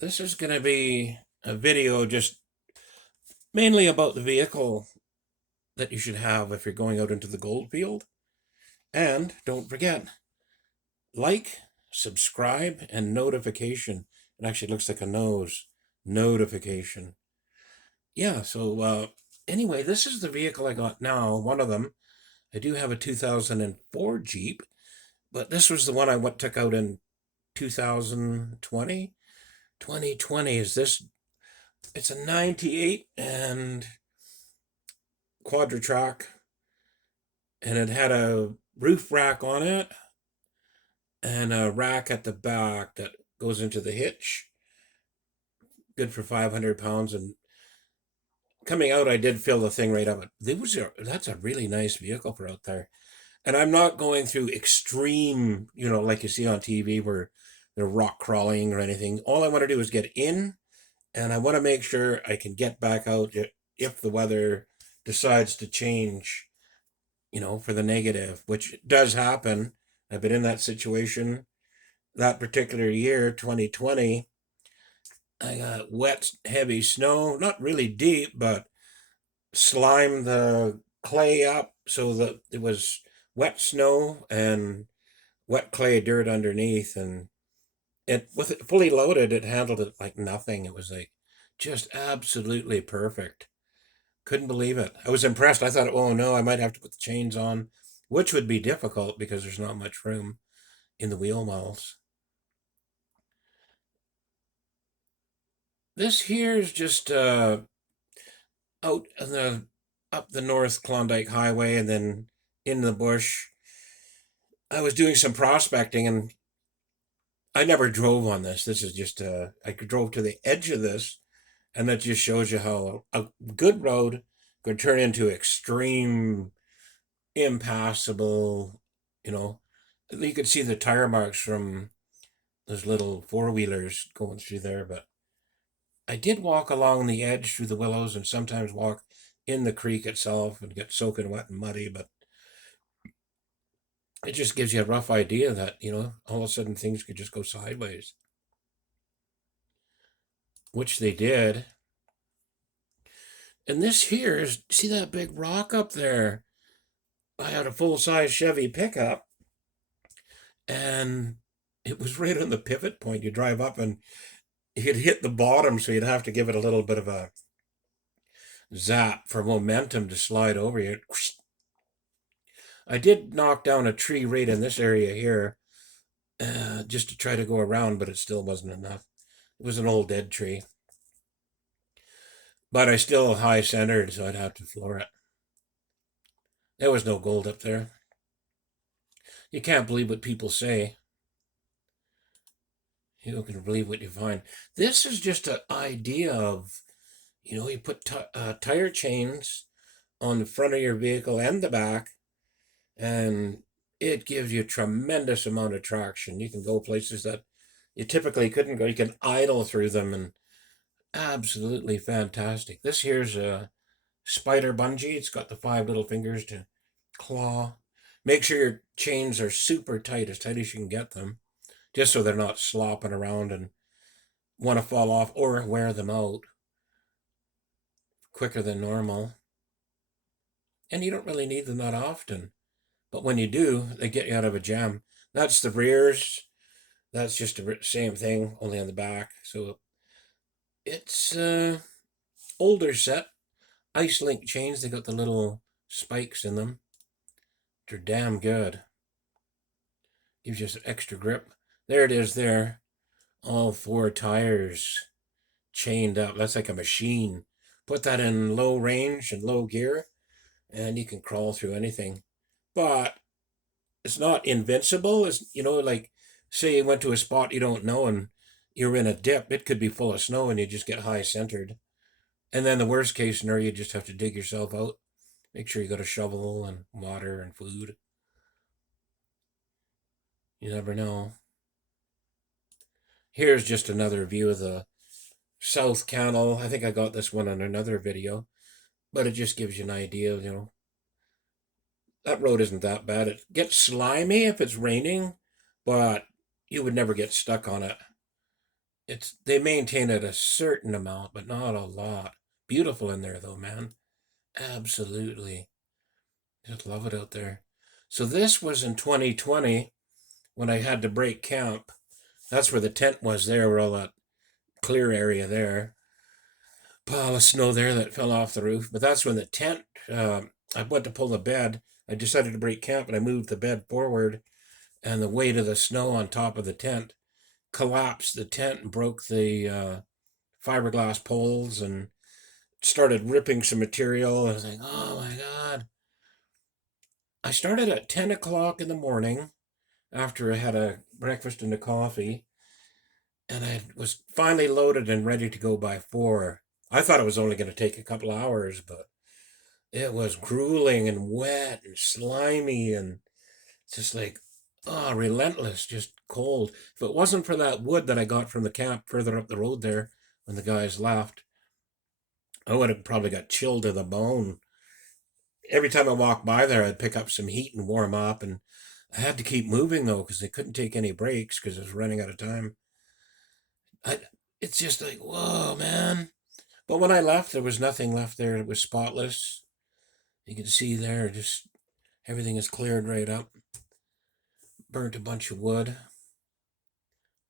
This is going to be a video just mainly about the vehicle that you should have if you're going out into the gold field. And don't forget, like, subscribe, and notification. It actually looks like a nose. Notification. Yeah, anyway, this is the vehicle I got now, one of them. I do have a 2004 Jeep, but this was the one I took out in 2020. 2020 is this. It's a 98 and quadra-track, and it had a roof rack on it and a rack at the back that goes into the hitch. Good for 500 pounds. And coming out, I did fill the thing right up. That's a really nice vehicle for out there. And I'm not going through extreme, like you see on TV where they're rock crawling or anything. All I want to do is get in, and I want to make sure I can get back out if the weather decides to change, for the negative, which does happen. I've been in that situation that particular year, 2020. I got wet, heavy snow, not really deep, but slimed the clay up so that it was wet snow and wet clay dirt underneath. And with it fully loaded, it handled it like nothing. It was like just absolutely perfect. Couldn't believe it. I was impressed. I thought, oh no, I might have to put the chains on, which would be difficult because there's not much room in the wheel wells. This here is just out in up the North Klondike Highway and then in the bush. I was doing some prospecting and I never drove on this. This is just I drove to the edge of this, and that just shows you how a good road could turn into extreme, impassable. You know, you could see the tire marks from those little four wheelers going through there, but I did walk along the edge through the willows and sometimes walk in the creek itself and get soaking wet and muddy, but it just gives you a rough idea that, all of a sudden things could just go sideways, which they did. And this here is, see that big rock up there? I had a full size Chevy pickup and it was right on the pivot point. You drive up and you'd hit the bottom, so you'd have to give it a little bit of a zap for momentum to slide over you. I did knock down a tree right in this area here just to try to go around, but it still wasn't enough. It was an old dead tree. But I still high centered, so I'd have to floor it. There was no gold up there. You can't believe what people say. You can believe what you find. This is just an idea of, you put tire chains on the front of your vehicle and the back, and it gives you a tremendous amount of traction. You can go places that you typically couldn't go. You can idle through them, and absolutely fantastic. This here's a spider bungee. It's got the 5 little fingers to claw. Make sure your chains are super tight as you can get them, just so they're not slopping around and want to fall off or wear them out quicker than normal. And you don't really need them that often, but when you do, they get you out of a jam. That's the rears. That's just the same thing, only on the back. So it's older set. Ice link chains. They got the little spikes in them. They're damn good. Gives you some extra grip. There it is there. All 4 tires chained up. That's like a machine. Put that in low range and low gear, and you can crawl through anything. But it's not invincible. It's, like, say you went to a spot you don't know and you're in a dip. It could be full of snow and you just get high centered. And then the worst case scenario, you just have to dig yourself out. Make sure you got a shovel and water and food. You never know. Here's just another view of the South Canal. I think I got this one on another video, but it just gives you an idea of, that road isn't that bad. It gets slimy if it's raining, but you would never get stuck on it. they maintain it a certain amount, but not a lot. Beautiful in there though, man. Absolutely. Just love it out there. So this was in 2020 when I had to break camp. That's where the tent was there, where all that clear area there. Pile of snow there that fell off the roof. But that's when the tent, I went to pull the bed. I decided to break camp and I moved the bed forward, and the weight of the snow on top of the tent collapsed the tent and broke the fiberglass poles and started ripping some material. I was like, oh my God. I started at 10 o'clock in the morning after I had a breakfast and a coffee, and I was finally loaded and ready to go by 4. I thought it was only going to take a couple hours, but it was grueling and wet and slimy and just like, oh, relentless, just cold. If it wasn't for that wood that I got from the camp further up the road there when the guys left, I would have probably got chilled to the bone. Every time I walked by there, I'd pick up some heat and warm up, and I had to keep moving though because they couldn't take any breaks because I was running out of time. I, it's just like, whoa, man. But when I left, there was nothing left there. It was spotless. You can see there, just everything is cleared right up. Burnt a bunch of wood.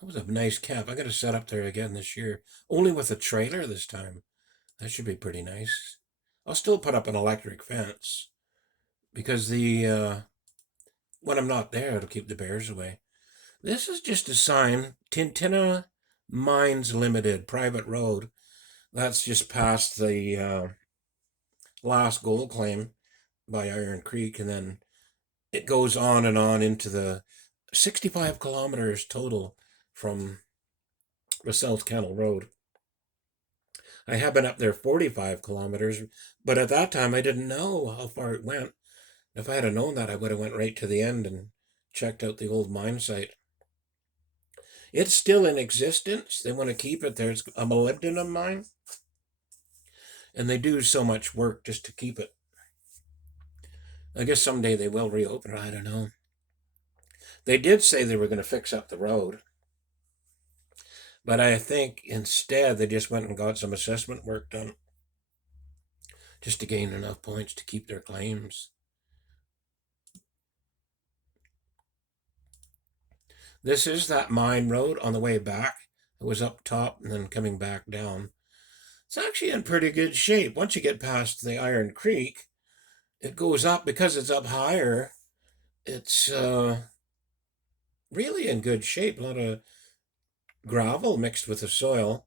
That was a nice camp. I got to set up there again this year, only with a trailer this time. That should be pretty nice. I'll still put up an electric fence because the when I'm not there, it'll keep the bears away. This is just a sign, Tintina Mines Limited, private road. That's just past the last gold claim by Iron Creek, and then it goes on and on into the 65 kilometers total from the South Cannell Road. I have been up there 45 kilometers, but at that time I didn't know how far it went. If I had known that, I would have went right to the end and checked out the old mine site. It's still in existence. They want to keep it there. It's a molybdenum mine, and they do so much work just to keep it. I guess someday they will reopen it. I don't know. They did say they were going to fix up the road, but I think instead they just went and got some assessment work done just to gain enough points to keep their claims. This is that mine road on the way back. It was up top and then coming back down. It's actually in pretty good shape. Once you get past the Iron Creek, it goes up because it's up higher. It's really in good shape. A lot of gravel mixed with the soil.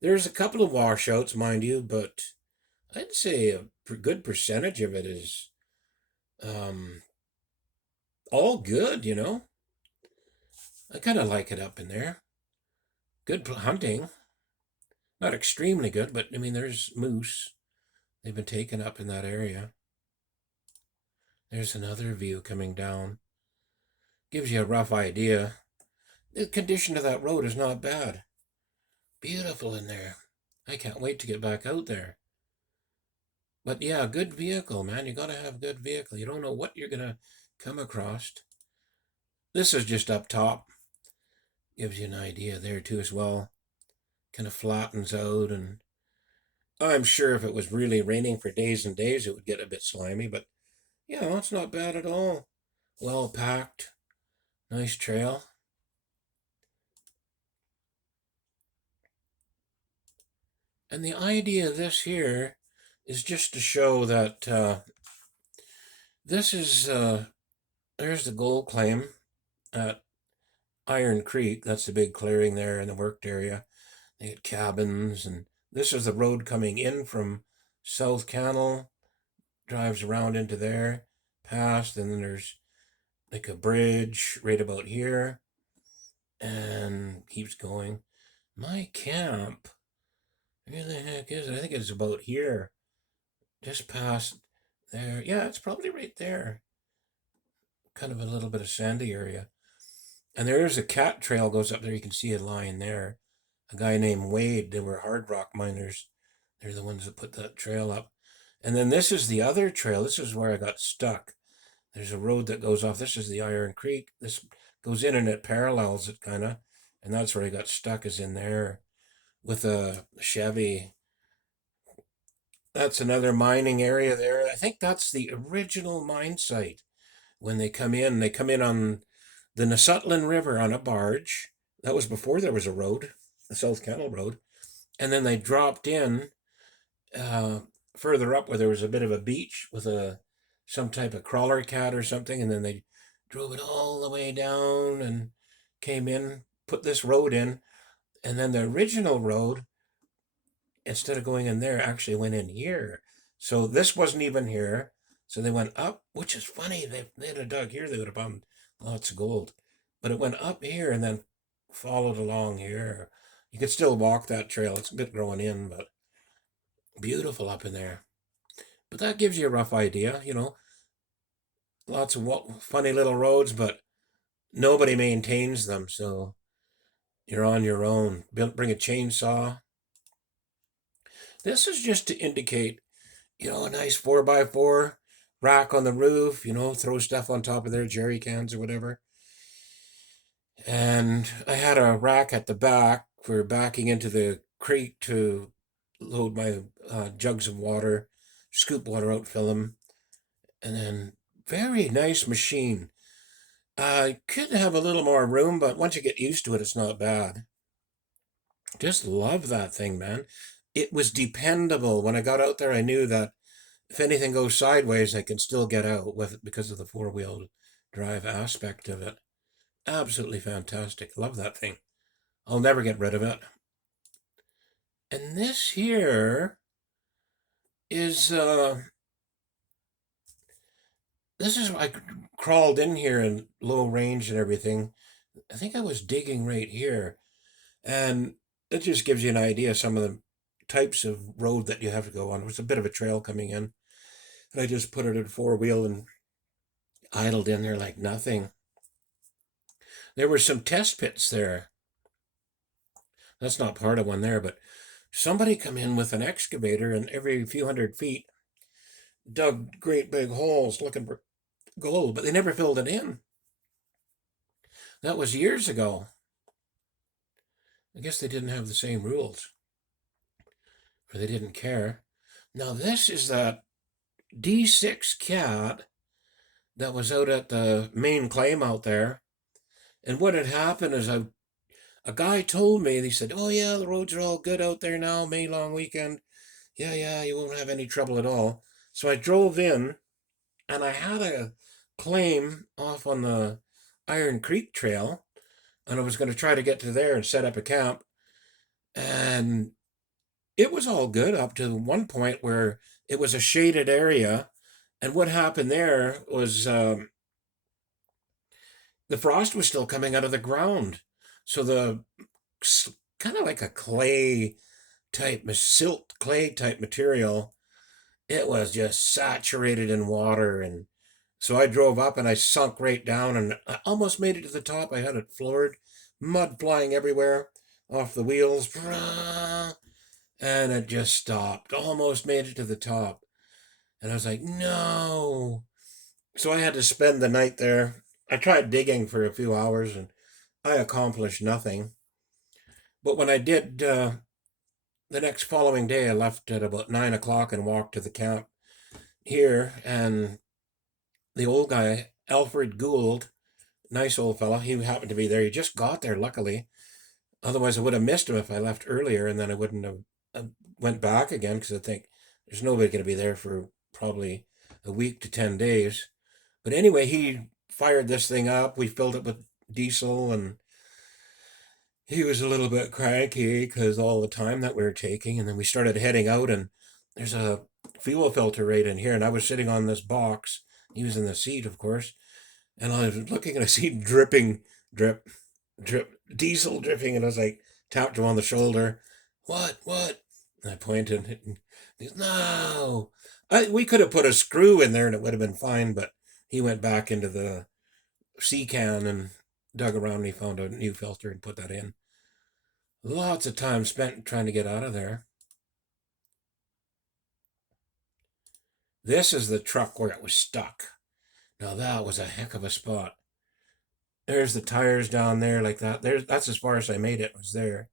There's a couple of washouts, mind you, but I'd say a good percentage of it is um, all good, you know. I kind of like it up in there. Good hunting. Not extremely good, but I mean, there's moose. They've been taken up in that area. There's another view coming down. Gives you a rough idea. The condition of that road is not bad. Beautiful in there. I can't wait to get back out there. But yeah, good vehicle, man. You gotta have good vehicle. You don't know what you're gonna come across. This is just up top. Gives you an idea there too as well. Kind of flattens out, and I'm sure if it was really raining for days and days, it would get a bit slimy, but yeah, it's not bad at all. Well packed. Nice trail. And the idea of this here is just to show that this is, there's the gold claim at Iron Creek. That's the big clearing there in the worked area. They had cabins, and this is the road coming in from South Cannell. Drives around into there, past, and then there's like a bridge right about here, and keeps going. My camp, where the heck is it? I think it's about here, just past there. Yeah, it's probably right there. Kind of a little bit of sandy area. And there's a cat trail goes up there. You can see it lying there. A guy named Wade. They were hard rock miners. They're the ones that put that trail up. And then this is the other trail. This is where I got stuck. There's a road that goes off. This is the Iron Creek. This goes in and it parallels it kind of. and that's where he got stuck, is in there with a Chevy. That's another mining area there. I think that's the original mine site. When they come in on the Nesutlan River on a barge. That was before there was a road, the South Canal Road. And then they dropped in uh, further up where there was a bit of a beach with a some type of crawler cat or something. And then they drove it all the way down and came in, put this road in. And then the original road, instead of going in there, actually went in here. So this wasn't even here. So they went up, which is funny. They'd have dug here, they would have found lots of gold. But it went up here and then followed along here. You could still walk that trail. It's a bit growing in, but beautiful up in there. But that gives you a rough idea, you know. Lots of funny little roads, but nobody maintains them. So you're on your own. Bring a chainsaw. This is just to indicate, you know, a nice 4x4 rack on the roof, you know, throw stuff on top of their jerry cans or whatever. And I had a rack at the back for backing into the creek to load my jugs of water, scoop water out, fill them. And then, very nice machine. I could have a little more room, but once you get used to it, it's not bad. Just love that thing, man. It was dependable. When I got out there, I knew that if anything goes sideways, I can still get out with it because of the four-wheel drive aspect of it. Absolutely fantastic. Love that thing. I'll never get rid of it. And this here is this is I crawled in here in low range and everything. I think I was digging right here, and it just gives you an idea of some of the types of road that you have to go on. It was a bit of a trail coming in, and I just put it in four-wheel and idled in there like nothing. There were some test pits there. That's not part of one there, but somebody come in with an excavator and every few 100 feet dug great big holes looking for gold, but they never filled it in. That was years ago. I guess they didn't have the same rules, or they didn't care. Now this is that D6 cat that was out at the main claim out there. And what had happened is a guy told me, he said, "Oh yeah, the roads are all good out there now, May long weekend. Yeah, you won't have any trouble at all." So I drove in and I had a claim off on the Iron Creek Trail, and I was going to try to get to there and set up a camp. And it was all good up to one point where it was a shaded area. And what happened there was the frost was still coming out of the ground. So the kind of like a clay type, silt clay type material, it was just saturated in water. And so I drove up and I sunk right down and I almost made it to the top. I had it floored, mud flying everywhere off the wheels, and it just stopped. Almost made it to the top. And I was like, no. So I had to spend the night there. I tried digging for a few hours and I accomplished nothing. But when I did, the next following day, I left at about 9 o'clock and walked to the camp here. And the old guy, Alfred Gould, nice old fella, he happened to be there. He just got there, luckily. Otherwise, I would have missed him if I left earlier, and then I wouldn't have went back again because I think there's nobody going to be there for probably a week to 10 days. But anyway, he fired this thing up. We filled it with diesel, and he was a little bit cranky because all the time that we were taking. And then we started heading out, and there's a fuel filter right in here. And I was sitting on this box. He was in the seat, of course. And I was looking and I see dripping, drip, drip, diesel dripping. And I was like, tapped him on the shoulder. What? And I pointed. And he goes, no. We could have put a screw in there and it would have been fine. But he went back into the sea can and dug around and he found a new filter and put that in. Lots of time spent trying to get out of there. This is the truck where it was stuck. Now that was a heck of a spot. There's the tires down there like that. That's as far as I made it, was there.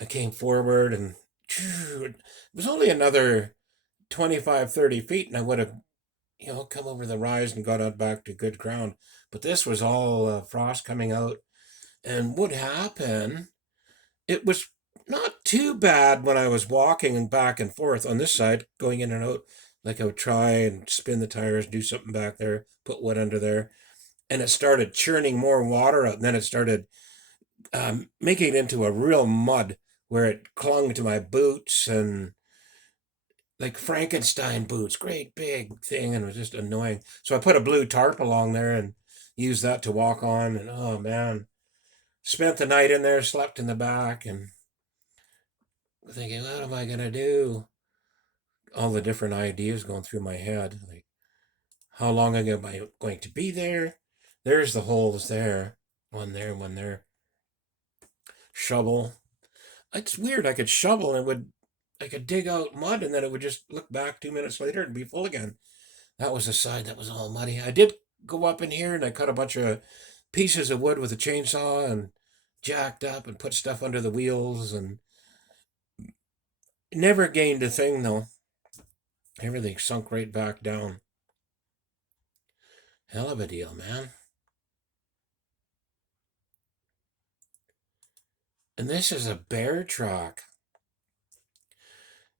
I came forward and it was only another 25, 30 feet and I would have, come over the rise and got out back to good ground. But this was all frost coming out. And what happened, it was not too bad when I was walking back and forth on this side, going in and out. Like I would try and spin the tires, do something back there, put wood under there. And it started churning more water out. And then it started making it into a real mud where it clung to my boots and like Frankenstein boots, great big thing, and it was just annoying. So I put a blue tarp along there and used that to walk on. And oh man, spent the night in there, slept in the back, and thinking, what am I gonna do? All the different ideas going through my head, like how long am I going to be there? There's the holes there, one there, one there. Shovel. It's weird. I could shovel and I could dig out mud and then it would just look back 2 minutes later and be full again. That was the side that was all muddy. I did go up in here and I cut a bunch of pieces of wood with a chainsaw and jacked up and put stuff under the wheels and never gained a thing though. Everything sunk right back down. Hell of a deal, man. And this is a bear track.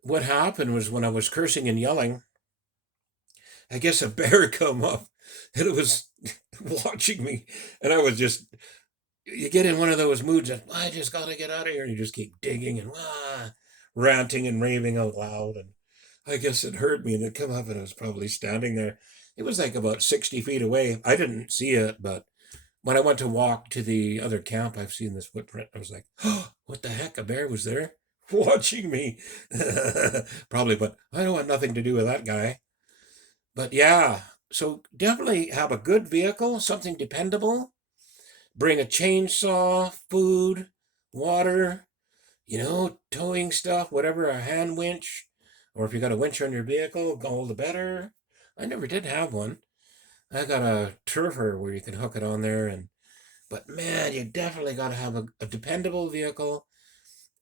What happened was when I was cursing and yelling, I guess a bear come up and it was watching me. And I was just, you get in one of those moods that, I just got to get out of here. And you just keep digging and ranting and raving out loud. And I guess it heard me and it come up and I was probably standing there. It was like about 60 feet away. I didn't see it, but when I went to walk to the other camp, I've seen this footprint. I was like, oh, what the heck? A bear was there watching me. Probably, but I don't want nothing to do with that guy. But yeah, so definitely have a good vehicle, something dependable. Bring a chainsaw, food, water, towing stuff, whatever, a hand winch. Or if you got a winch on your vehicle, all the better. I never did have one. I got a turfer where you can hook it on there but man, you definitely got to have a dependable vehicle.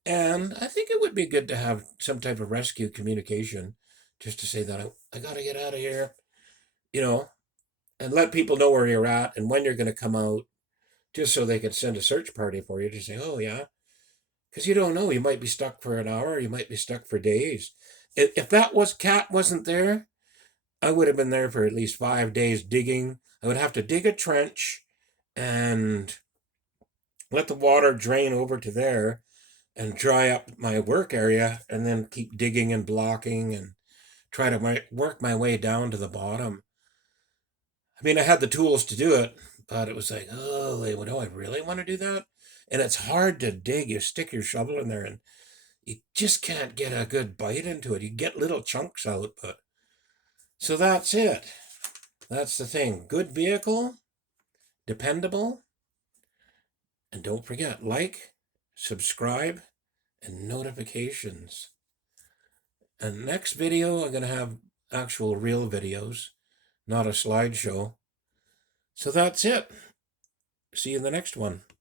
And I think it would be good to have some type of rescue communication just to say that I got to get out of here, you know, and let people know where you're at and when you're going to come out, just so they can send a search party for you to say, oh, yeah. Because you don't know. You might be stuck for an hour. You might be stuck for days. If that cat wasn't there, I would have been there for at least 5 days digging. I would have to dig a trench and let the water drain over to there and dry up my work area and then keep digging and blocking and try to work my way down to the bottom. I mean, I had the tools to do it, but it was like, oh, do I really want to do that? And it's hard to dig. You stick your shovel in there and you just can't get a good bite into it. You get little chunks out, but so that's it. That's the thing. Good vehicle, dependable, and don't forget, like, subscribe, and notifications. And next video, I'm going to have actual real videos, not a slideshow. So that's it. See you in the next one.